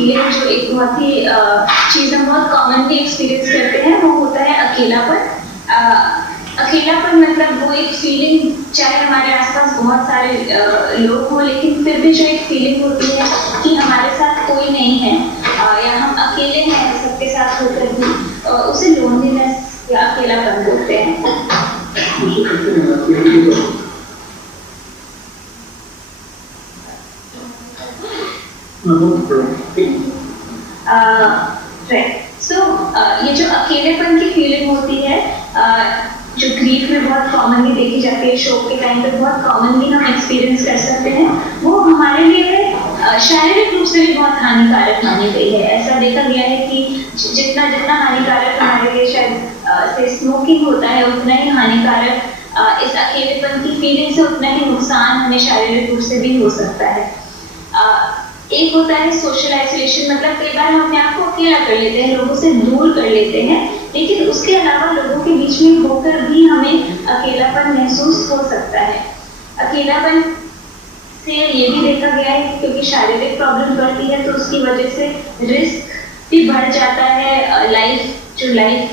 Feeling जो एक बहुत ही चीज़ हम बहुत कॉमनली एक्सपीरियंस करते हैं वो होता है अकेलापन। अकेलापन मतलब वो एक फीलिंग, चाहे हमारे आसपास बहुत सारे लोग हों, लेकिन फिर भी जो एक फीलिंग होती है कि हमारे साथ कोई नहीं है या हम अकेले हैं सबके साथ होकर भी, उसे लोनलीनेस या अकेलापन बोलते हैं। ये जो अकेलेपन की फीलिंग होती है, जो ग्रीफ में बहुत कॉमनली देखी जाती है, शोक के टाइम पे बहुत कॉमनली हम एक्सपीरियंस कर सकते हैं, वो हमारे लिए शारीरिक रूप से भी बहुत हानिकारक मानी गई है। ऐसा देखा गया है कि जितना जितना हानिकारक हमारे लिए शायद से स्मोकिंग होता है, उतना ही हानिकारक इस अकेलेपन की फीलिंग से उतना ही नुकसान हमें शारीरिक रूप से भी हो सकता है। एक होता है सोशल आइसोलेशन, मतलब कई बार हम अपने आप को अकेला कर लेते हैं, लोगों से दूर कर लेते हैं, लेकिन उसके अलावा लोगों के बीच में होकर भी हमें अकेलापन महसूस हो सकता है। अकेलापन से ये भी देखा गया है क्योंकि शारीरिक प्रॉब्लम बढ़ती है तो उसकी वजह से रिस्क भी बढ़ जाता है, लाइफ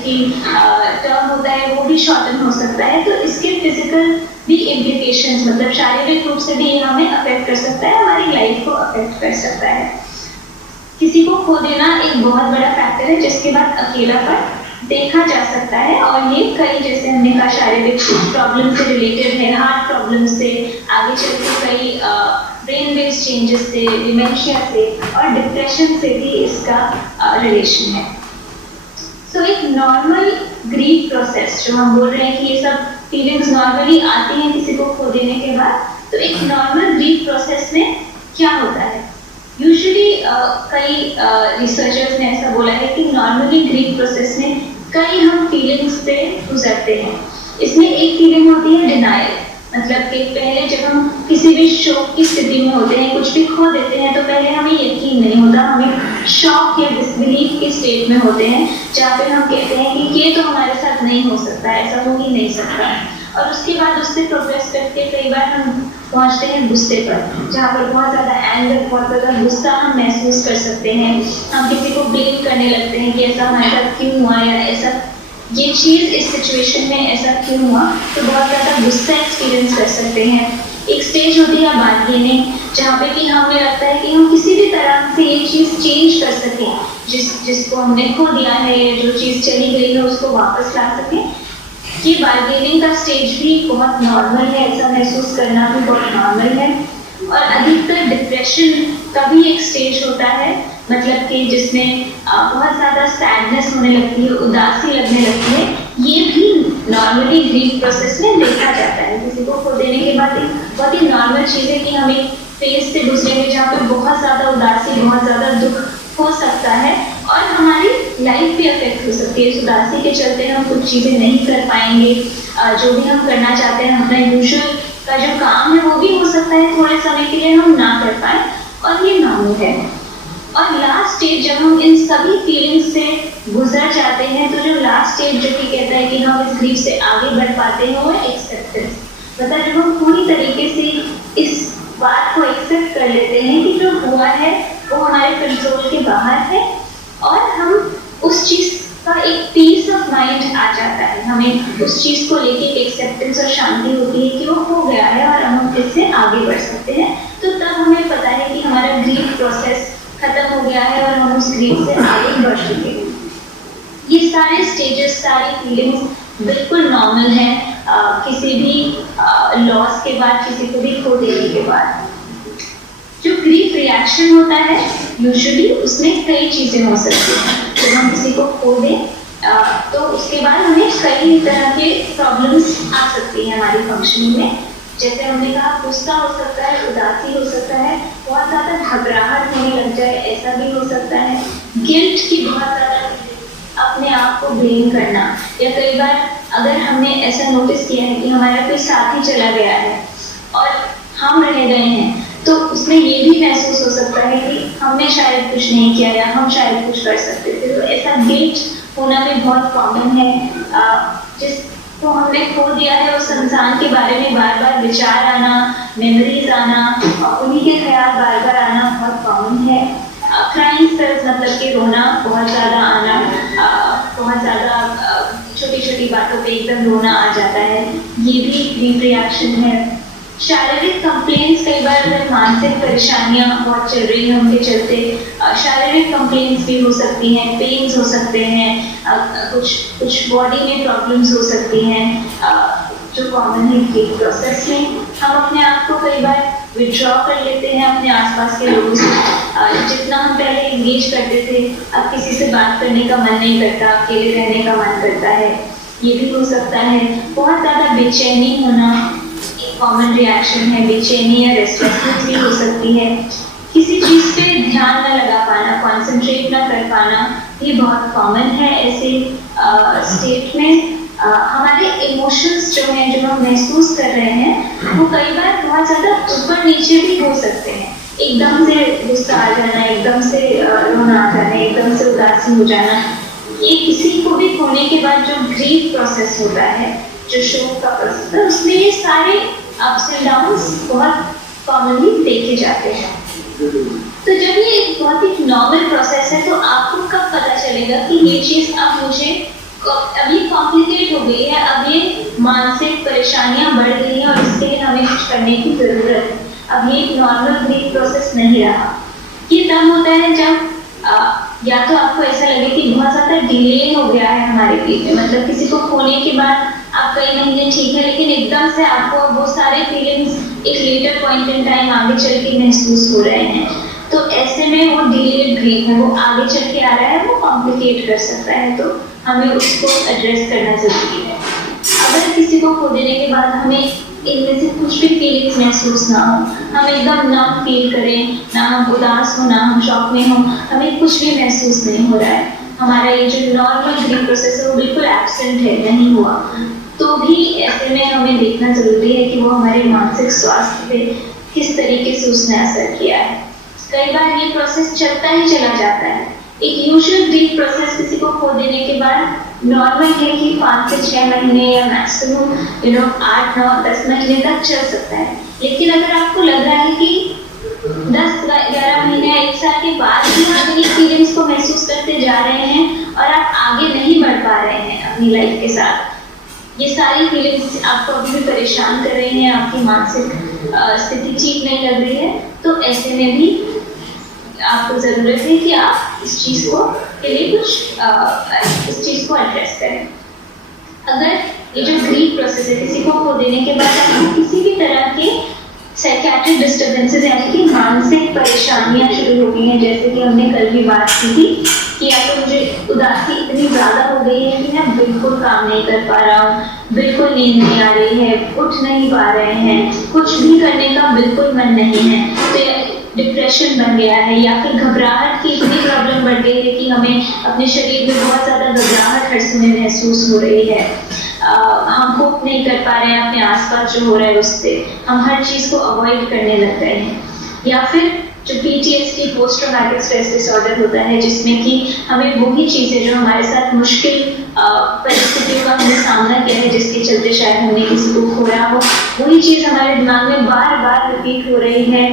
की टर्म होता है वो भी शॉर्टन हो सकता है। तो इसके फिजिकल भी इम्प्लीकेशंस, मतलब शारीरिक रूप से भी ये हमें अफेक्ट कर सकता है, हमारी लाइफ को अफेक्ट कर सकता है। किसी को खो देना एक बहुत बड़ा फैक्टर है जिसके बाद अकेलापन देखा जा सकता है, और ये कई, जैसे हमने कहा, शारीरिक प्रॉब्लम से रिलेटेड है, हार्ट प्रॉब्लम से, आगे चल के कई ब्रेन बेस्ड चेंजेस से, डिमेंशिया से और डिप्रेशन से भी इसका रिलेशन है। सो एक नॉर्मल ग्रीफ प्रोसेस, जो हम बोल रहे हैं कि ये सब फीलिंग्स नॉर्मली आती हैं किसी को खो देने के बाद, तो एक नॉर्मल ग्रीफ प्रोसेस में क्या होता है? यूजुअली कई रिसर्चर्स ने ऐसा बोला है कि नॉर्मली ग्रीफ प्रोसेस में कई हम फीलिंग्स से गुजरते हैं। इसमें एक फीलिंग होती है डिनायल, मतलब कि पहले जब हम किसी भी शौक की स्थिति में होते हैं, कुछ भी खो देते हैं, तो पहले हमें यकीन नहीं होता, हमें शॉक या डिसबिलीफ की स्टेट में होते हैं, जहाँ पे हम कहते हैं कि ये तो हमारे साथ नहीं हो सकता, ऐसा हो ही नहीं सकता। और उसके बाद उससे प्रोग्रेस करके कई बार हम पहुँचते हैं गुस्से पर, जहाँ पर बहुत ज़्यादा एंगर, बहुत ज़्यादा गुस्सा हम महसूस कर सकते हैं। हम किसी को ब्लेम करने लगते हैं कि ऐसा हमारे साथ क्यों हुआ, या ऐसा ये चीज़ इस सिचुएशन में ऐसा क्यों हुआ, तो बहुत ज़्यादा गुस्सा एक्सपीरियंस कर सकते हैं। एक स्टेज होती है बार्गेनिंग, जहाँ पे कि हमें लगता है कि हम किसी भी तरह से ये चीज़ चेंज कर सकें, जिसको हमने खो दिया है, जो चीज़ चली गई है उसको वापस ला सकें। ये बार्गेनिंग का स्टेज भी बहुत नॉर्मल है, ऐसा महसूस करना भी बहुत नॉर्मल है। और अधिकतर डिप्रेशन का भी एक स्टेज होता है, मतलब कि जिसमें बहुत ज़्यादा सैडनेस होने लगती है, उदासी लगने लगती है। ये भी नॉर्मली ग्रीफ प्रोसेस में देखा जाता है। किसी को खो देने के बाद एक बहुत ही नॉर्मल चीज़ है कि हम एक फेज से गुजरेंगे जहाँ पे बहुत ज़्यादा उदासी, बहुत ज़्यादा दुख हो सकता है, और हमारी लाइफ भी अफेक्ट हो सकती है। इस उदासी के चलते हम कुछ चीज़ें नहीं कर पाएंगे, जो भी हम करना चाहते हैं, अपना यूजुअल का जो काम है वो भी हो सकता है थोड़े समय के लिए हम ना कर पाए, और ये नॉर्मल है। और लास्ट स्टेज जब हम इन सभी फीलिंग्स से गुजर जाते हैं, तो जो लास्ट स्टेज जो कि कहता है कि हम इस ग्रीफ से आगे बढ़ पाते हैं, वो है एक्सेप्टेंस। मतलब जब हम पूरी तरीके से इस बात को एक्सेप्ट कर लेते हैं कि जो हुआ है वो हमारे कंट्रोल के बाहर है, और हम उस चीज़ का एक पीस ऑफ माइंड आ जाता है, हमें उस चीज़ को लेके एक एक्सेप्टेंस और शांति होती है कि वो हो गया है और हम इससे आगे बढ़ सकते हैं। तो तब हमें पता है कि हमारा ग्रीफ प्रोसेस खत्म हो गया है और हम उस ग्रीफ से आगे बढ़ चुके हैं। ये सारे स्टेजेस, सारी फीलिंग्स बिल्कुल नॉर्मल हैं, किसी भी लॉस के बाद, किसी को भी खो देने के बाद। जो ग्रीफ रिएक्शन होता है यूजुअली उसमें कई चीज़ें हो सकती हैं। जब हम किसी को खो दें तो उसके बाद हमें कई तरह के प्रॉब्लम्स आ सकती हैं हमारी फंक्शनिंग में। जैसे हमने कहा, गुस्सा हो सकता है, उदासी हो सकता है, बहुत ज़्यादा घबराहट होने लग जाए, ऐसा भी हो सकता है। गिल्ट की बहुत ज़्यादा, अपने आप को ब्लेम करना, या कई बार अगर हमने ऐसा नोटिस किया है कि हमारा कोई साथी चला गया है और हम रह गए हैं, तो उसमें ये भी महसूस हो सकता है कि हमने शायद कुछ नहीं किया या हम शायद कुछ कर सकते थे। तो ऐसा गिल्ट होना भी बहुत कॉमन है। जिसको हमने खो दिया है उस इंसान के बारे में बार बार विचार आना, मेमोरीज आना और उन्हीं के ख्याल बार बार आना बहुत कॉमन है। क्राइम्स बातों पे एकदम रोना आ जाता है, ये भी ग्रीफ रिएक्शन है। शारीरिक कंप्लेंट्स, कई बार अगर मानसिक परेशानियां बहुत चल रही हैं उनके चलते शारीरिक कंप्लेंट्स भी हो सकती हैं, पेन्स हो सकते हैं, कुछ बॉडी में प्रॉब्लम्स हो सकती हैं जो कॉमन है ग्रीफ प्रोसेस में। हम अपने आप को कई बार विड्रॉ कर लेते हैं अपने आसपास के लोगों से, जितना हम पहले एंगेज करते थे अब किसी से बात करने का मन नहीं करता, अकेले रहने का मन करता है, ये भी हो सकता है। बहुत ज़्यादा बेचैनी होना एक कॉमन रिएक्शन है, बेचैनी या रेस्टलेसनेस भी हो सकती है। किसी चीज़ पे ध्यान न लगा पाना, कॉन्सेंट्रेट न कर पाना, ये बहुत कॉमन है ऐसे स्टेट में। हमारे इमोशंस जो हैं, जो हम महसूस कर रहे हैं, वो कई बार बहुत ज़्यादा ऊपर नीचे भी हो सकते हैं। एकदम से गुस्सा आ जाना, एकदम से रोना आ जाना, एकदम से उदासी हो जाना, ये किसी को भी खोने के बाद जो ग्रीफ प्रोसेस होता है, जो शोक का प्रोसेस है, उसमें ये सारे अप्स एंड डाउन्स बहुत कॉमनली देखे जाते हैं। तो जब ये एक बहुत ही नॉर्मल प्रोसेस है, तो आपको कब पता चलेगा कि ये चीज़ अब ये कॉम्प्लिकेट हो गई है, अब ये मानसिक परेशानियां बढ़ गई हैं और इसके लिए हमें कुछ करने की जरूरत है, अब ये एक नॉर्मल ग्रीफ प्रोसेस नहीं रहा। ये तब होता है जब या तो आपको ऐसा लगे कि बहुत ज़्यादा डिले हो गया है हमारे ग्रीफ में, मतलब किसी को खोने के बाद आप कई महीने ठीक है, लेकिन एकदम से आपको वो सारे फीलिंग्स एक लेटर पॉइंट इन टाइम आगे चल के महसूस हो रहे हैं, तो ऐसे में वो डिलेड ग्रीफ है, वो आगे चल के आ रहा है, वो कॉम्प्लिकेट कर सकता है, तो हमें उसको एड्रेस करना जरूरी है। अगर किसी को खो देने के बाद हमें इनमें से कुछ भी फीलिंग्स महसूस ना हो, हम एकदम नम फील करें, ना हम उदास हो, ना हम शॉक में हो, हमें कुछ भी महसूस नहीं हो रहा है, हमारा ये जो नॉर्मल ग्रीफ प्रोसेस है वो बिल्कुल एब्सेंट है, नहीं हुआ, तो भी ऐसे में हमें देखना जरूरी है कि वो हमारे मानसिक स्वास्थ्य पे किस तरीके से उसने असर किया है। कई बार ये प्रोसेस चलता ही चला जाता है। एक यूजुअल ग्रीफ प्रोसेस किसी को खो देने के बाद नॉर्मल है कि 5 से 6 महीने या मैक्सिमम 8, 9, 10 महीने तक चल सकता है। लेकिन अगर आपको लग रहा है कि 10, 11 महीने, 1 साल के बाद भी आप इन फीलिंग्स को महसूस करते जा रहे हैं और आप आगे नहीं बढ़ पा रहे हैं अपनी लाइफ के साथ, ये सारी फीलिंग्स आपको अभी भी परेशान कर रही हैं, आपकी मानसिक स्थिति ठीक नहीं लग रही है, तो ऐसे में भी आपको ज़रूरत है कि आप इस चीज़ को के लिए इस चीज़ को एड्रेस करें। अगर ये जो ग्रीफ प्रोसेस है, किसी को खो देने के बाद आपको किसी भी तरह के साइकियाट्रिक डिस्टर्बेंसेस यानी कि मानसिक परेशानियां शुरू हो गई हैं, जैसे कि हमने कल भी बात की थी कि या तो मुझे उदासी इतनी ज़्यादा हो गई है कि मैं बिल्कुल काम नहीं कर पा रहा हूँ, बिल्कुल नींद नहीं आ रही है, उठ नहीं पा रहे हैं, कुछ भी करने का बिल्कुल मन नहीं है, तो डिप्रेशन बन गया है, या फिर घबराहट की इतनी प्रॉब्लम बढ़ गई है कि हमें अपने शरीर में बहुत ज़्यादा घबराहट हर समय महसूस हो रही है, हम कोप नहीं कर पा रहे हैं अपने आसपास जो हो रहा है उससे, हम हर चीज़ को अवॉइड करने लग रहे हैं। या फिर जो PTSD post traumatic stress disorder होता है, जिसमें कि हमें वही चीज़ें जो हमारे साथ मुश्किल परिस्थितियों का हमने सामना किया है, जिसके चलते शायद हमने किसी को खोया हो, वही चीज़ हमारे दिमाग में बार बार रिपीट हो रही है,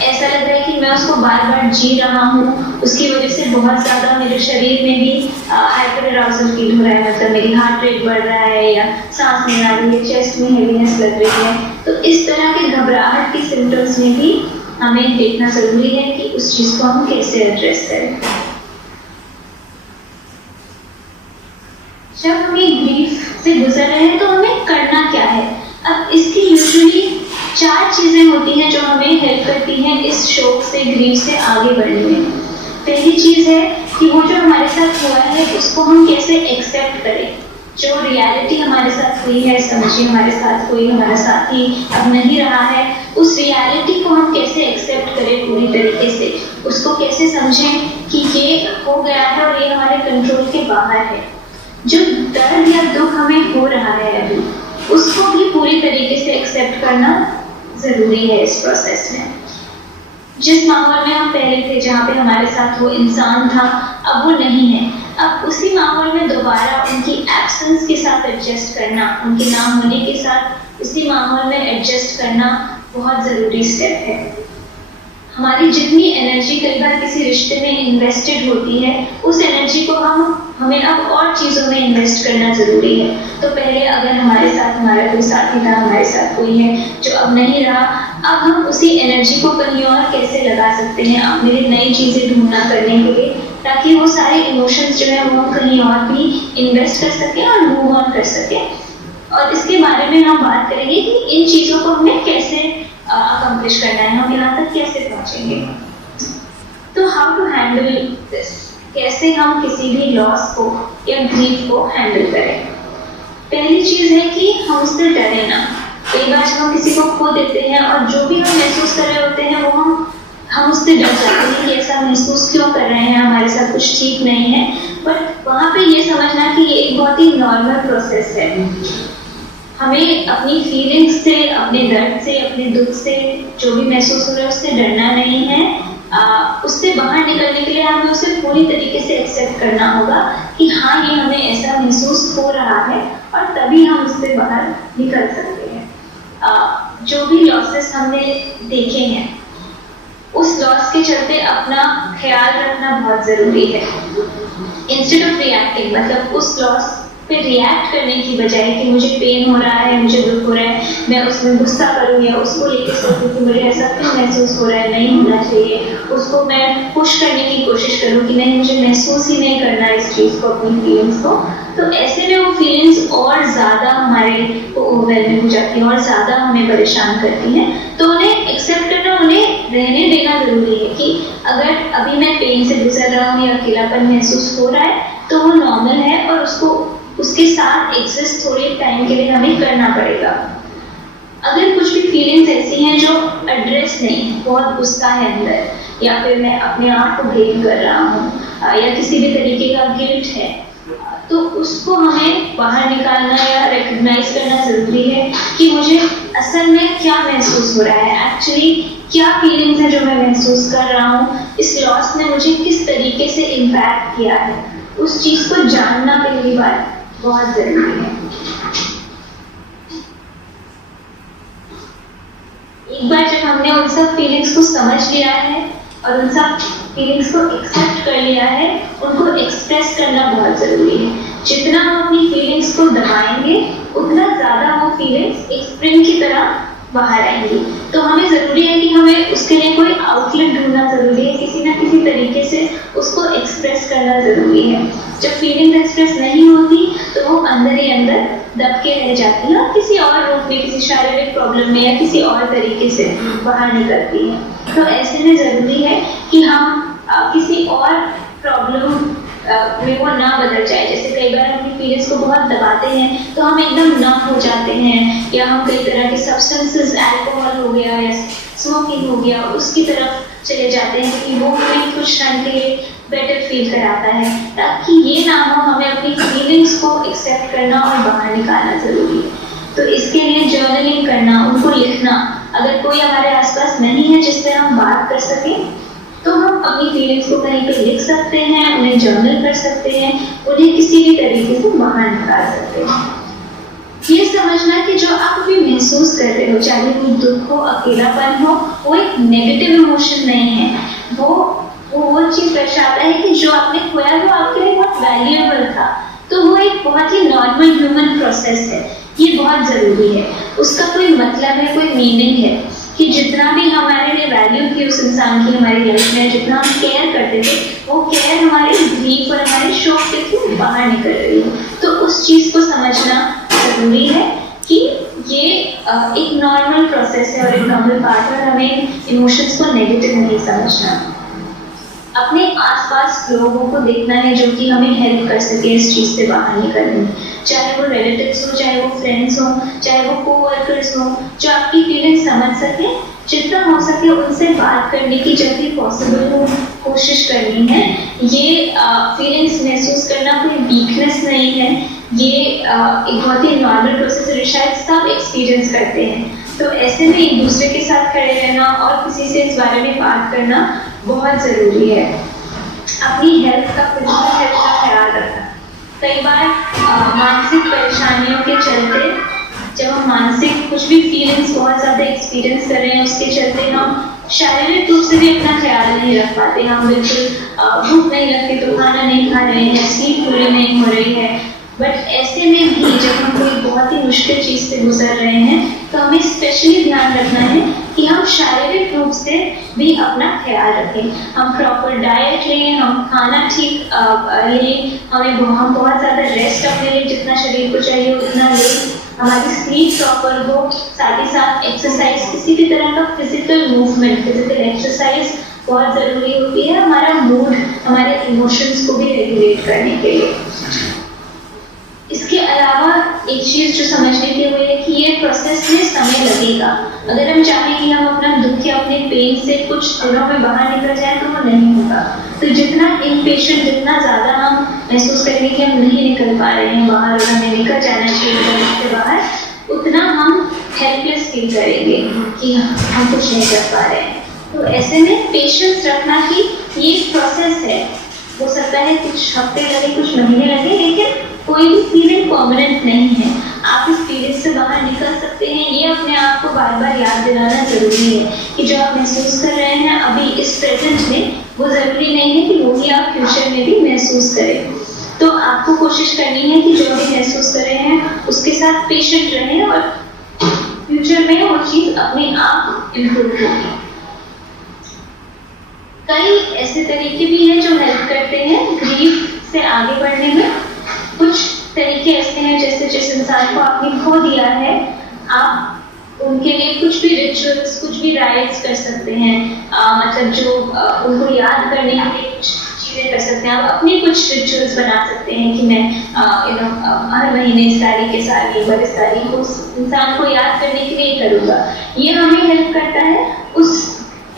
ऐसा लग रहा है कि मैं उसको बार बार जी रहा हूँ, उसकी वजह से बहुत ज़्यादा मेरे शरीर में भी हाइपर अराउजल फील हो रहा है, मतलब मेरी हार्ट रेट बढ़ रहा है या सांस नहीं आ रही है, चेस्ट में हेवीनेस लग रही है, तो इस तरह के घबराहट की सिम्टम्स में भी हमें देखना जरूरी है कि उस चीज़ को हम कैसे एड्रेस करें। जब हम एक ग्रीफ से गुजर रहे हैं तो हमें करना क्या है? अब इसकी यूजुअली 4 चीज़ें होती हैं जो हमें हेल्प करती हैं इस शोक से, ग्रीफ से आगे बढ़ने में। पहली चीज़ है कि वो जो हमारे साथ हुआ है उसको हम कैसे एक्सेप्ट करें, जो रियलिटी हमारे साथ हुई है, समझिए हमारे साथ कोई हमारा साथी अब नहीं रहा है, उस रियलिटी को हम कैसे एक्सेप्ट करें पूरी तरीके से, उसको कैसे समझें कि ये हो गया है और ये हमारे कंट्रोल के बाहर है। जो दर्द या दुख हमें हो रहा है अभी, उसको भी पूरी तरीके से एक्सेप्ट करना ज़रूरी है इस प्रोसेस में। जिस माहौल में हम पहले थे, जहाँ पे हमारे साथ वो इंसान था, अब वो नहीं है, अब उसी माहौल में दोबारा उनकी एब्सेंस के साथ एडजस्ट करना, उनके ना होने के साथ उसी माहौल में एडजस्ट करना बहुत ज़रूरी स्टेप है। हमारी जितनी एनर्जी कई बार किसी रिश्ते में इन्वेस्टेड होती है, उस एनर्जी को हमें अब और चीज़ों में इन्वेस्ट करना ज़रूरी है। तो पहले अगर हमारे साथ हमारा कोई साथी था, हमारे साथ कोई है जो अब नहीं रहा, अब हम उसी एनर्जी को कहीं और कैसे लगा सकते हैं अपने लिए नई चीज़ें ढूंढना करने के लिए, ताकि वो सारे इमोशंस जो है वो हम कहीं और भी इन्वेस्ट कर सकें और मूव ऑन कर सकें। और इसके बारे में हम बात करेंगे कि इन चीज़ों को हमें कैसे अकम्प्लिश करना है, हम यहाँ तक कैसे पहुँचेंगे। तो हाउ टू हैंडल दिस, कैसे हम किसी भी लॉस को या ग्रीफ को हैंडल करें। पहली चीज़ है कि हम उससे डरे ना। कई बार जब हम किसी को खो देते हैं और जो भी हम महसूस कर रहे होते हैं वो हम उससे डर जाते हैं कि ऐसा महसूस क्यों कर रहे हैं, हमारे साथ कुछ ठीक नहीं है। बट वहाँ पे ये समझना कि ये एक बहुत ही नॉर्मल प्रोसेस है। हमें अपनी फीलिंग्स से, अपने दर्द से, अपने दुख से, जो भी महसूस हो रहा है उससे डरना नहीं है। उससे बाहर निकलने के लिए हमें उसे पूरी तरीके से एक्सेप्ट करना होगा कि हाँ, ये हमें ऐसा महसूस हो रहा है और तभी हम उससे बाहर निकल सकते हैं। जो भी लॉसेस हमने देखे हैं, उस लॉस के चलते अपना ख्याल रखना बहुत ज़रूरी है। इंस्टेड ऑफ रिएक्टिंग, मतलब उस लॉस पे रिएक्ट करने की बजाय कि मुझे पेन हो रहा है, मुझे दुख हो रहा है, मैं उसमें गुस्सा करूँ या उसको लेके सोचूं कि मुझे ऐसा क्यों महसूस हो रहा है, नहीं होना चाहिए, उसको मैं पुश करने की कोशिश करूँ कि नहीं, मुझे महसूस ही नहीं करना इस चीज़ को, अपनी फीलिंग्स को। तो ऐसे में वो फीलिंग्स और ज़्यादा हमारे को ओवरवेलमिंग हो जाती हैं और ज़्यादा हमें परेशान करती हैं। तो उन्हें एक्सेप्ट करना, उन्हें रहने देना ज़रूरी है कि अगर अभी मैं पेन से गुजर रहा हूँ या अकेलापन महसूस हो रहा है तो वो नॉर्मल है और उसके साथ एग्जिस्ट थोड़े टाइम के लिए हमें करना पड़ेगा। अगर कुछ भी फीलिंग्स ऐसी हैं जो एड्रेस नहीं, बहुत गुस्सा है अंदर, या फिर मैं अपने आप को ब्लेम कर रहा हूँ या किसी भी तरीके का गिल्ट है, तो उसको हमें बाहर निकालना या रिकग्नाइज करना ज़रूरी है कि मुझे असल में क्या महसूस हो रहा है, एक्चुअली क्या फीलिंग्स है जो मैं महसूस कर रहा हूँ, इस लॉस ने मुझे किस तरीके से इम्पैक्ट किया है। उस चीज़ को जानना पहली बार बहुत ज़रूरी है। एक बार जब हमने उन सब फीलिंग्स को समझ लिया है और उन सब फीलिंग्स को एक्सेप्ट कर लिया है, उनको एक्सप्रेस करना बहुत ज़रूरी है। जितना हम अपनी फीलिंग्स को दबाएंगे उतना ज़्यादा वो फीलिंग्स एक स्प्रिंग की तरह बाहर आएंगी। तो हमें ज़रूरी है कि हमें उसके लिए कोई आउटलेट ढूंढना ज़रूरी है, किसी ना किसी तरीके से उसको एक्सप्रेस करना ज़रूरी है। जब फीलिंग्स एक्सप्रेस नहीं होती तो वो अंदर ही अंदर दब के रह जाती है और किसी और रूप में, किसी शारीरिक प्रॉब्लम में या किसी और तरीके से बाहर निकलती है। तो ऐसे में ज़रूरी है कि हम किसी और प्रॉब्लम में वो ना बदल जाए। जैसे कई बार हम अपनी फीलिंग्स को बहुत दबाते हैं तो हम एकदम नम हो जाते हैं, या हम कई तरह के सब्सटेंसेस, अल्कोहल हो गया या स्मोकिंग हो गया, उसकी तरफ चले जाते हैं क्योंकि वो हमें कुछ क्षण के लिए बेटर फील कराता है। ताकि ये ना हो, हमें अपनी फीलिंग्स को एक्सेप्ट करना और बाहर निकालना ज़रूरी है। तो इसके लिए जर्नलिंग करना, उनको लिखना, अगर कोई हमारे आसपास नहीं है जिससे हम बात कर सकें तो हम अपनी फीलिंग्स को कहीं पे लिख सकते हैं, उन्हें जर्नल कर सकते हैं, उन्हें किसी भी तरीके से बाहर निकाल सकते हैं। ये समझना कि जो आप अभी महसूस कर रहे हो, चाहे वो दुख हो, अकेलापन हो, वो एक नेगेटिव इमोशन नहीं है। वो चीज़ दर्शाता है कि जो आपने खोया वो आपके लिए बहुत वैल्यूएबल था। तो वो एक बहुत ही नॉर्मल ह्यूमन प्रोसेस है, ये बहुत ज़रूरी है। उसका कोई मतलब है, कोई मीनिंग है कि जितना भी हमारे लिए वैल्यू थी उस इंसान की हमारी लाइफ में, जितना हम केयर करते थे, वो केयर हमारे ग्रीफ और हमारे शोक के थ्रू बाहर निकल रही है। तो उस चीज़ को समझना ज़रूरी है कि ये एक नॉर्मल प्रोसेस है और एक नॉर्मल पार्ट है। हमें इमोशंस को नेगेटिव नहीं समझना। अपने आसपास लोगों को देखना है जो कि हमें हेल्प कर सके इस चीज़ से बाहर निकलने में, चाहे वो रिलेटिव्स हो, चाहे वो फ्रेंड्स हो, चाहे वो कोवर्कर्स हो, जो आपकी फीलिंग्स समझ सके। जितना हो सके उनसे बात करने की जब भी पॉसिबल हो कोशिश करनी है। ये फीलिंग्स महसूस करना कोई वीकनेस नहीं है, ये एक बहुत ही नॉर्मल प्रोसेस है, शायद सब एक्सपीरियंस करते हैं। तो ऐसे में एक दूसरे के साथ खड़े रहना और किसी से इस बारे में बात करना बहुत ज़रूरी है। अपनी हेल्थ का, फिजिकल हेल्थ का ख्याल रखना। कई बार मानसिक परेशानियों के चलते, जब हम मानसिक कुछ भी फीलिंग्स बहुत ज़्यादा एक्सपीरियंस कर रहे हैं, उसके चलते हम शारीरिक रूप से भी अपना ख्याल नहीं रख पाते, हम बिल्कुल भूख नहीं लगती तो खाना नहीं खा रहे हैं, स्लीप पूरी नहीं हो रही है। बट ऐसे में भी जब हम कोई बहुत ही मुश्किल चीज से गुजर रहे हैं तो हमें स्पेशली ध्यान रखना है कि हम शारीरिक रूप से भी अपना ख्याल रखें, हम प्रॉपर डाइट लें, हम खाना ठीक लें, हम बहुत ज़्यादा रेस्ट अपने लिए जितना शरीर को चाहिए उतना लें, हमारी स्लीप प्रॉपर हो, साथ ही साथ एक्सरसाइज, किसी भी तरह का फिजिकल मूवमेंट, फिजिकल एक्सरसाइज बहुत ज़रूरी होती है हमारा मूड, हमारे इमोशंस को भी रेगुलेट करने के लिए। इसके अलावा एक चीज जो समझने की हुई है कि ये प्रोसेस में समय लगेगा। अगर हम चाहें कि हम अपना दुख या अपने पेन से कुछ दिनों में बाहर निकल जाए तो वो नहीं होगा। तो जितना इम्पेशेंट, जितना ज्यादा हम महसूस करेंगे कि हम नहीं निकल पा रहे हैं बाहर और हमें निकल जाना चाहिए घर से बाहर, उतना हम हेल्पलेस फील करेंगे कि हम कुछ नहीं कर पा रहे हैं। तो ऐसे में पेशेंस रखना कि ये प्रोसेस है, हो सकता है कुछ हफ्ते लगे, कुछ महीने लगे, लेकिन कोई भी फीलिंग परमानेंट नहीं है। आप इस फीलिंग से बाहर निकल सकते हैं, ये अपने आप को बार बार याद दिलाना जरूरी है कि जो आप महसूस कर रहे हैं अभी इस प्रेजेंट में, वो जरूरी नहीं है कि वही आप फ्यूचर में भी महसूस करें। तो आपको कोशिश करनी है कि जो भी महसूस कर रहे हैं उसके साथ पेशेंट रहें और फ्यूचर में वो चीज अपने आप इम्प्रूव होगी। कई ऐसे तरीके भी हैं जो हेल्प करते हैं ग्रीफ से आगे बढ़ने में। कुछ तरीके ऐसे हैं जैसे जिस इंसान को आपने खो दिया है, आप उनके लिए कुछ भी रिचुअल्स, कुछ भी राइट्स कर सकते हैं, मतलब जो उनको याद करने के लिए कुछ चीजें कर सकते हैं। आप अपने कुछ रिचुअल्स बना सकते हैं कि मैं हर महीने इस तारीख के साथ इस तारीख को उस इंसान को याद करने के लिए करूँगा। ये हमें हेल्प करता है उस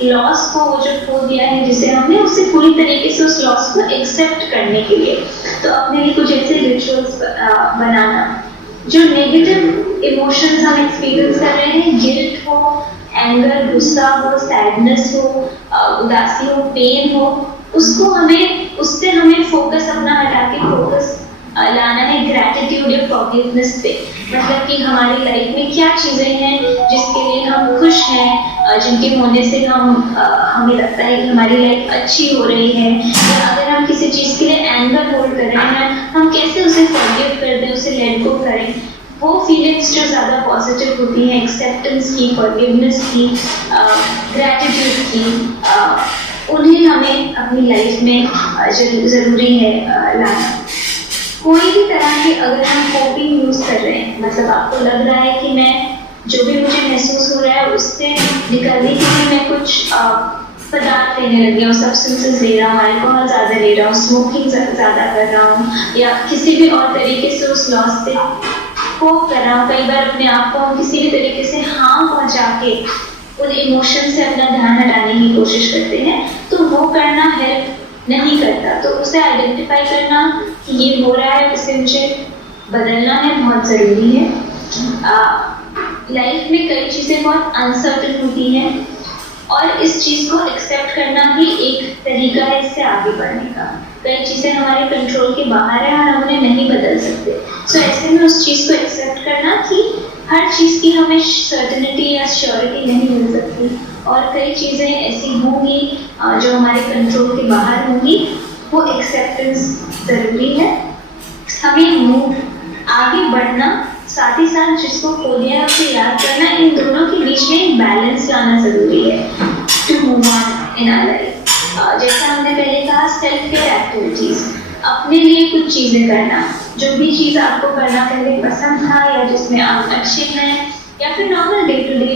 लॉस को, वो जो खो दिया है जिसे हमने, उससे पूरी तरीके से उस लॉस को एक्सेप्ट करने के लिए। तो अपने लिए कुछ ऐसे रिचुअल्स बनाना। जो नेगेटिव इमोशंस हम एक्सपीरियंस कर रहे हैं, गिल्ट हो, एंगर, गुस्सा हो, सैडनेस हो, उदासी हो, पेन हो, उससे हमें फोकस अपना हटा के फोकस लाना है ग्रैटिट्यूड या फॉरगिवनेस पे। मतलब कि हमारी लाइफ में क्या चीजें हैं जिसके लिए हम खुश हैं, जिनके होने से हमें लगता है कि हमारी लाइफ अच्छी हो रही है, या अगर हम किसी चीज के लिए एंगर होल्ड कर रहे हैं, हम कैसे उसे फॉरगिव कर दें, उसे लेट गो करें। वो फीलिंग्स जो ज़्यादा पॉजिटिव होती हैं, एक्सेप्टेंस की, फॉरगिवनेस की, ग्रैटिट्यूड की, उन्हें हमें अपनी लाइफ में ज़रूरी है लाना। कोई भी तरह के अगर हम कोपिंग यूज कर रहे हैं, मतलब आपको लग रहा है कि मैं जो भी मुझे महसूस हो रहा है उससे निकलने के लिए मैं कुछ पदार्थ लेने लगी हूँ, सब्सटेंसेस ले रहा हूँ, अल्कोहल ज़्यादा ले रहा हूँ, स्मोकिंग ज़्यादा कर रहा हूँ, या किसी भी और तरीके से उस लॉस से कोप कर रहा हूँ। कई बार अपने आप को हम किसी भी तरीके से हार्म पहुँचा के उन इमोशन से अपना ध्यान हटाने की कोशिश करते हैं, तो वो करना हेल्प नहीं करता। तो उसे आइडेंटिफाई करना कि ये हो रहा है, उसे मुझे बदलना है, बहुत ज़रूरी है। लाइफ में कई चीज़ें बहुत अनसर्टन होती हैं और इस चीज़ को एक्सेप्ट करना ही एक तरीका है इससे आगे बढ़ने का। कई चीज़ें हमारे कंट्रोल के बाहर है और हम उन्हें नहीं बदल सकते। सो ऐसे में उस चीज़ को एक्सेप्ट करना कि हर चीज़ की हमें सर्टेनिटी या श्योरिटी नहीं मिल सकती, और कई चीज़ें ऐसी होंगी जो हमारे कंट्रोल के बाहर होंगी, वो एक्सेप्टेंस ज़रूरी है। हमें मूव आगे बढ़ना, साथ ही साथ जिसको खो दिया उसे याद करना, इन दोनों के बीच में एक बैलेंस लाना ज़रूरी है to move on in our life. जैसा हमने पहले कहा, सेल्फ केयर एक्टिविटीज़, अपने लिए कुछ चीज़ें करना, जो भी चीज़ आपको करना पहले पसंद था या जिसमें आप अच्छे हैं, या फिर नॉर्मल डे टू डे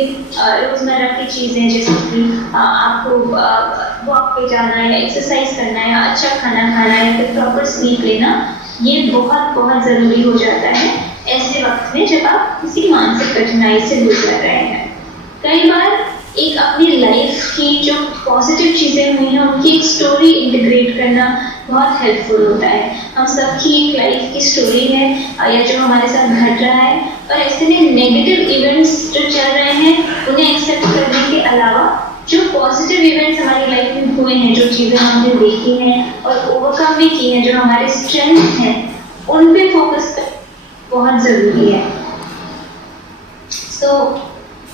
रोज़मर्रा की चीज़ें, जैसे कि आपको वॉक पे जाना है, एक्सरसाइज करना है, या अच्छा खाना खाना है, या फिर प्रॉपर स्लीप लेना, ये बहुत बहुत ज़रूरी हो जाता है ऐसे वक्त में जब आप किसी मानसिक कठिनाई से गुजर रहे हैं। कई बार एक अपनी लाइफ की जो पॉजिटिव चीज़ें हुई हैं उनकी एक स्टोरी इंटीग्रेट करना बहुत हेल्पफुल होता है। हम सबकी एक लाइफ की स्टोरी है या जो हमारे साथ घट रहा है, और ऐसे में नेगेटिव इवेंट्स जो चल रहे हैं उन्हें एक्सेप्ट करने के अलावा जो पॉजिटिव इवेंट्स हमारी लाइफ में हुए हैं, जो चीज़ें हमने देखी हैं और ओवरकम भी की हैं, जो हमारे स्ट्रेंथ हैं, उन पे फोकस बहुत ज़रूरी है। सो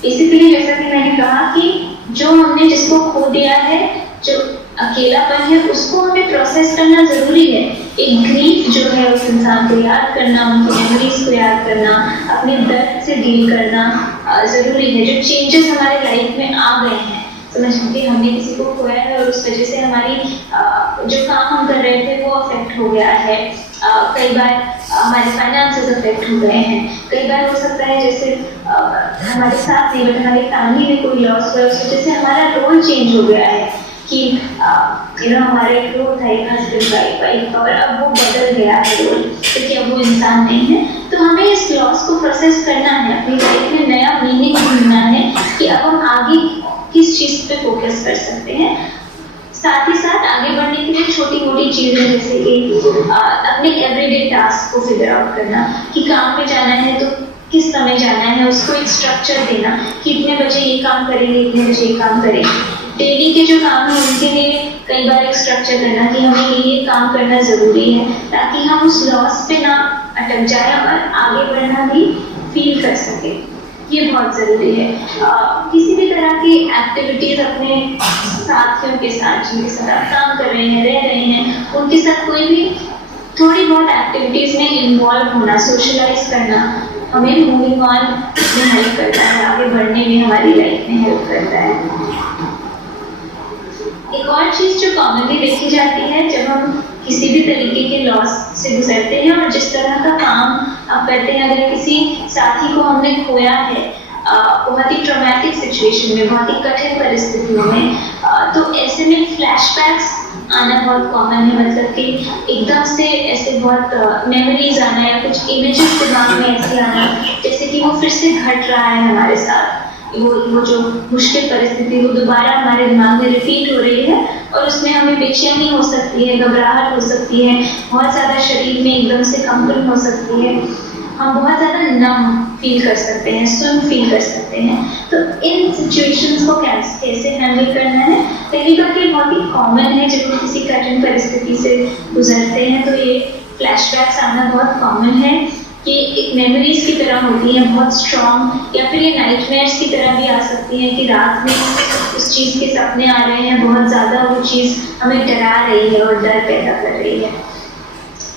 बेसिकली जैसा कि मैंने कहा कि जो हमने जिसको खो दिया है, जो अकेलापन है, उसको हमें प्रोसेस करना जरूरी है। एक ग्रीफ जो है उस इंसान को याद करना, उनकी मेमोरीज को याद करना, अपने दर्द से डील करना जरूरी है। जो चेंजेस हमारे लाइफ में आ गए हैं, समझ लीजिए हमने किसी को खोया है और उस वजह से हमारी जो काम हम कर रहे थे वो अफेक्ट हो गया है। कई बार हमारे फाइनेंसेस अफेक्ट हो गए हैं। कई बार हो सकता है जैसे हमारे साथ नहीं बट हमारी फैमिली में कोई लॉस हुआ, उस वजह से हमारा रोल चेंज हो गया है कि हमारे एक रोल था, एक हस्बैंड वाइफ, और अब वो बदल गया है रोल, क्योंकि अब वो इंसान नहीं है। तो हमें इस लॉस को प्रोसेस करना है, अपनी लाइफ में नया मीनिंग ढूंढना है कि अब हम आगे किस चीज पे फोकस कर सकते हैं। साथ ही साथ आगे बढ़ने के लिए छोटी मोटी चीजें जैसे कि अपने एवरीडे टास्क को फिगर आउट करना कि काम पे जाना है तो किस समय जाना है, उसको एक स्ट्रक्चर देना कि इतने बजे ये काम करेंगे, इतने बजे ये काम करेंगे। डेली के जो काम है उनके लिए कई बार एक स्ट्रक्चर करना कि हमें ये काम करना जरूरी है, ताकि हम उस लॉस पे ना अटक जाए और आगे बढ़ना भी फील कर सके। ये बहुत जरूरी है। किसी भी तरह की एक्टिविटीज अपने साथियों के साथ, जिनके साथ आप काम कर रहे हैं, रह रहे हैं, उनके साथ कोई भी थोड़ी बहुत एक्टिविटीज में इन्वॉल्व होना, सोशलाइज करना हमें मूविंग ऑन में हेल्प करता है, आगे बढ़ने में हमारी लाइफ में हेल्प करता है। एक और चीज जो कॉमनली देखी जाती है जब हम किसी भी तरीके के लॉस से गुजरते हैं और जिस तरह का काम आप करते हैं, अगर किसी साथी को हमने खोया है बहुत ही ट्रॉमेटिक सिचुएशन में, बहुत ही कठिन परिस्थितियों में, तो ऐसे में फ्लैशबैक्स आना बहुत कॉमन है। मतलब कि एकदम से ऐसे बहुत मेमोरीज आना या कुछ इमेजेस दिमाग में ऐसे आना जैसे कि वो फिर से घट रहा है हमारे साथ, वो जो मुश्किल परिस्थिति वो दोबारा हमारे दिमाग में रिपीट हो रही है और उसमें हमें बेचैनी हो सकती है, घबराहट हो सकती है, बहुत ज़्यादा शरीर में एकदम से कंपन हो सकती है, हम बहुत ज़्यादा नम फील कर सकते हैं, सुन फील कर सकते हैं। तो इन सिचुएशंस को कैसे हैंडल करना है, पहली बात ये बहुत ही कॉमन है जब हम किसी कठिन परिस्थिति से गुजरते हैं तो ये फ्लैशबैक्स आना बहुत कॉमन है। कि एक मेमोरीज की तरह होती है बहुत स्ट्रॉन्ग, या फिर ये नाइटमेयर्स की तरह भी आ सकती है कि रात में उस चीज़ के सपने आ रहे हैं, बहुत ज़्यादा वो चीज़ हमें डरा रही है और डर पैदा कर रही है।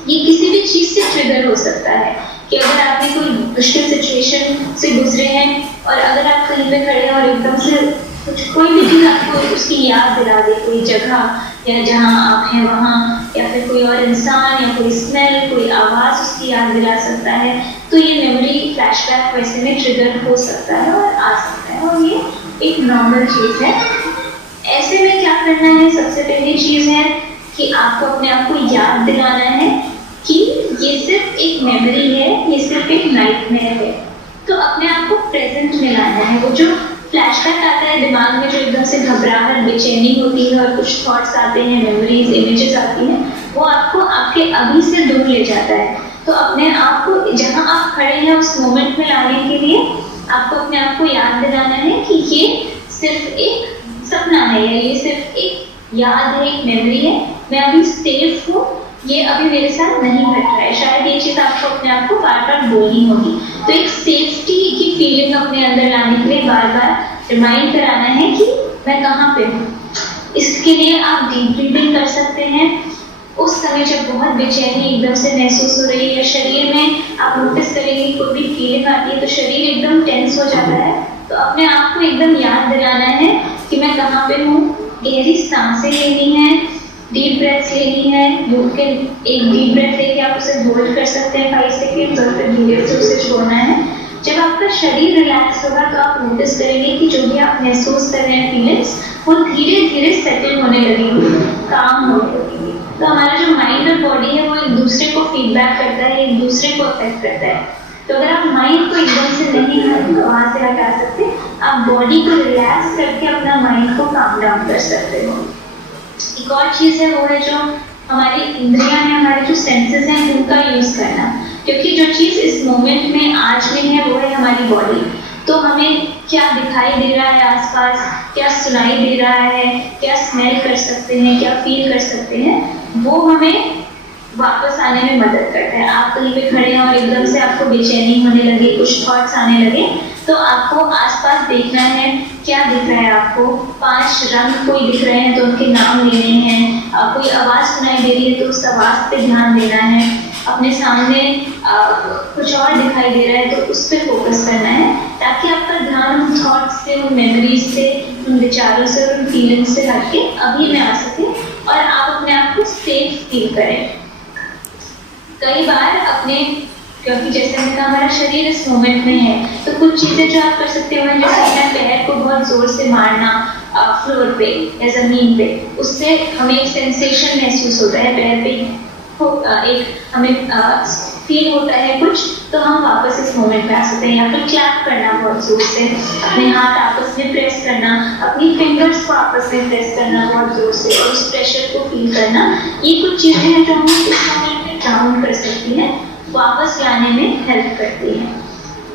ये किसी भी चीज़ से ट्रिगर हो सकता है कि अगर आपने कोई मुश्किल सिचुएशन से गुजरे हैं और अगर आप कहीं पे खड़े हैं और एकदम से कोई भी चीज़ आपको उसकी याद दिला दे, कोई जगह या जहाँ आप हैं वहाँ, या फिर कोई और इंसान या कोई स्मेल, कोई आवाज़ उसकी याद दिला सकता है, तो ये मेमोरी फ्लैशबैक वैसे में ट्रिगर हो सकता है और आ सकता है, और ये एक नॉर्मल चीज़ है। ऐसे में क्या करना है, सबसे पहली चीज़ है कि आपको अपने आप को याद दिलाना है कि ये सिर्फ एक मेमोरी है, ये सिर्फ एक नाइटमेयर है। तो अपने आप को प्रेजेंट में लाना है। वो जो फ्लैशबैक आता है दिमाग में, जो एकदम से घबराहट, बेचैनी होती है और कुछ थॉट्स आते हैं, मेमोरीज, इमेजेस आती हैं, वो आपको आपके अभी से दूर ले जाता है। तो अपने आप को जहाँ आप खड़े हैं उस मोमेंट में लाने के लिए आपको अपने आप को याद दिलाना है कि ये सिर्फ एक सपना है, या ये सिर्फ एक याद है, एक मेमोरी है, मैं अभी सेफ हूँ, ये अभी मेरे साथ नहीं घट रहा है। शायद ये चीज़ आपको अपने आप को बार बार बोलनी होगी। तो एक सेफ्टी की फीलिंग अपने अंदर लाने के लिए बार बार रिमाइंड कराना है कि मैं कहाँ पे हूँ। इसके लिए आप डीप ब्रीदिंग कर सकते हैं। उस समय जब बहुत बेचैनी एकदम से महसूस हो रही है, शरीर में आप नोटिस करेंगे कोई भी फीलिंग आती है तो शरीर एकदम टेंस हो जाता है, तो अपने आप को एकदम याद दिलाना है कि मैं कहाँ पे हूँ। गहरी सांसें लेनी है, डीप ब्रेथ्स लेनी है। एक डीप ब्रेथ लेके आप उसे होल्ड कर सकते हैं 5 सेकेंड और फिर धीरे से उसे छोड़ना है। जब आपका शरीर रिलैक्स होगा तो आप नोटिस करेंगे कि जो भी आप महसूस कर रहे हैं फीलिंग्स, वो धीरे धीरे सेटल होने लगेंगी, काम होने लगेंगी। तो हमारा जो माइंड और बॉडी है वो एक दूसरे को फीडबैक करता है, एक दूसरे को अफेक्ट करता है। तो अगर आप माइंड को एकदम से नहीं वहाँ से हटा सकते, आप बॉडी को रिलैक्स करके अपना माइंड को काम डाउन कर सकते हो। एक और चीज़ है वो है जो हमारी इंद्रियां हैं, हमारे जो सेंसेस हैं, उनका यूज़ करना। क्योंकि जो चीज़ इस मोमेंट में आज में है वो है हमारी बॉडी। तो हमें क्या दिखाई दे रहा है आसपास, क्या सुनाई दे रहा है, क्या स्मेल कर सकते हैं, क्या फील कर सकते हैं, वो हमें वापस आने में मदद करता है। आप कहीं पे खड़े हैं और एकदम से आपको बेचैनी होने लगे, कुछ थॉट्स आने लगे, तो आपको आसपास देखना है क्या दिख रहा है आपको। 5 रंग कोई दिख रहे हैं तो उनके नाम लेने हैं। कोई आवाज़ सुनाई दे रही है तो उस आवाज़ पे ध्यान देना है। अपने सामने कुछ और दिखाई दे रहा है तो उस पर फोकस करना है, ताकि आपका ध्यान उन थॉट्स से, उन मेमोरीज से, उन विचारों से और उन फीलिंग्स से हट के अभी में आ सके और आप अपने आप को सेफ फील करें। कई बार अपने, क्योंकि जैसे मैंने कहा हमारा शरीर इस मोमेंट में है, तो कुछ चीजें जो आप कर सकते हो, जैसे अपने पैर को बहुत जोर से मारना फ्लोर पे या जमीन पे, उससे हमें एक सेंसेशन महसूस होता है पैर पे, एक हमें फील होता है कुछ, तो हम वापस इस मोमेंट में आ सकते हैं। या फिर क्लैप करना बहुत जोर से, अपने हाथ आपस में प्रेस करना, अपनी फिंगर्स को आपस में प्रेस करना बहुत जोर से और उस प्रेशर को फील करना, ये कुछ चीजें हैं जो हम इस मोमेंट में डाउन कर सकती हैं, वापस लाने में हेल्प करती हैं।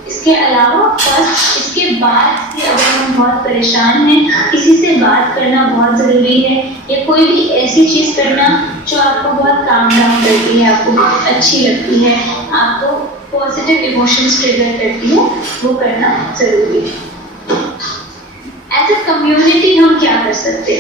इसके अलावा फर्स्ट, इसके बाद से अगर हम बहुत परेशान हैं, किसी से बात करना बहुत ज़रूरी है, या कोई भी ऐसी चीज़ करना जो आपको बहुत काम डाउन करती है, आपको बहुत अच्छी लगती है, आपको पॉजिटिव इमोशंस ट्रिगर करती है, वो करना ज़रूरी है। एज अ कम्युनिटी हम क्या कर सकते हैं?